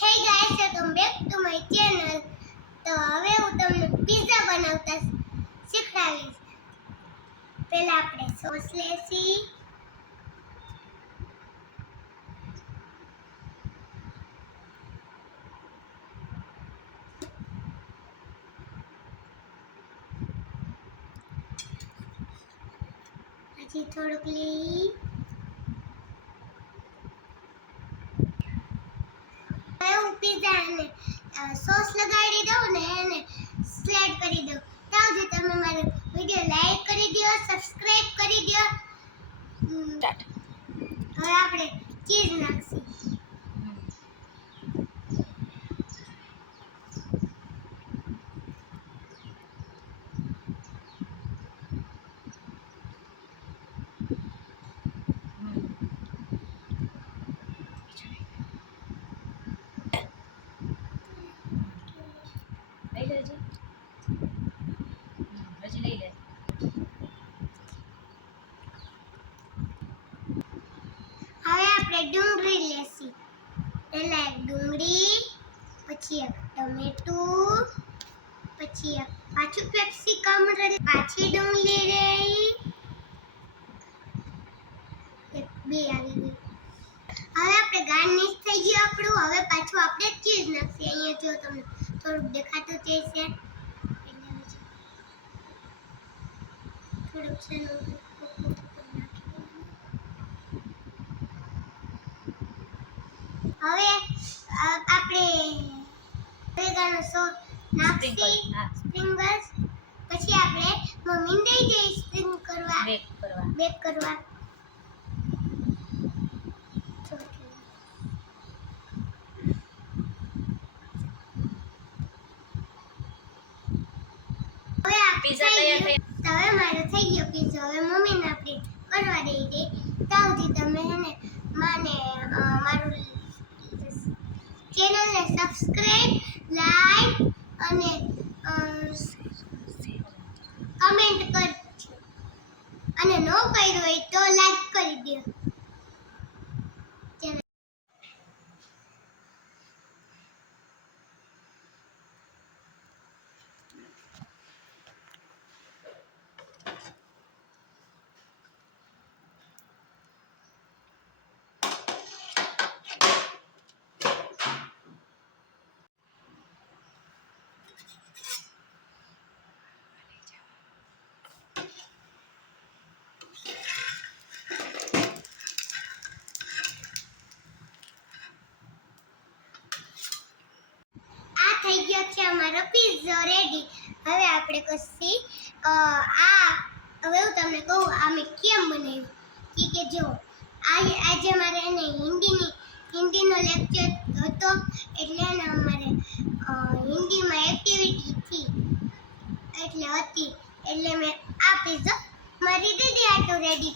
Hey guys, welcome back to my channel. તો હવે હું તમને પિઝા બનાવતા શીખવાડીશ. પહેલા આપણે સોસ લેસી. પછી થોડુંક લઈ પિઝાને સોસ લગાડી દઉં ને એને સ્પ્રેડ કરી દઉં. ત્યાં સુધી તમે મારો વિડિયો લાઈક કરી દો, સબસ્ક્રાઇબ કરી દો. હવે આપણે ચીઝ નાખીશું. હવે આપણે ડુંગળી લેસી. પહેલા એક ડુંગળી, પછી એક ટમેટું, પછી એક પાછું કેપ્સિકમ, પાછી ડુંગળી રહી, એક બે આવી ગઈ. હવે આપણે ગાર્નિશ થઈ ગયું આપણું. હવે પાછું આપણે ચીઝ નાખીએ. અહીંયા જો તમને થોડુંક દેખાતું છે થોડુંક છે હવે આપણે ઓરેગાનો સોસ નાખી સ્પ્રિંગલ્સ. પછી આપણે મમ્મીને દઈ દઈએ સ્પ્રિંગ કરવા, બેક કરવા. હવે પિઝા તૈયાર થઈ. હવે મારો થઈ ગયો પિઝા. હવે મમ્મીને આપણે કરવા દઈ દે. ત્યાં સુધી તમે એને માને મારું ચેનલને સબસ્ક્રાઇબ, લાઈક અને કમેન્ટ કરજો. અને ન કર્યું હોય તો લાઈક કરી દો. થઈ ગયો છે અમારો પિઝા રેડી. હવે આપણે કસી હવે હું તમને કહું આ મેં કેમ બનાવ્યું. કે જો આજે મારે એને હિન્દીનો લેક્ચર હતો, એટલે એને અમારે હિન્દીમાં એક્ટિવિટી હતી, એટલે મેં આ પિઝા મારી દીદી આટલું રેડી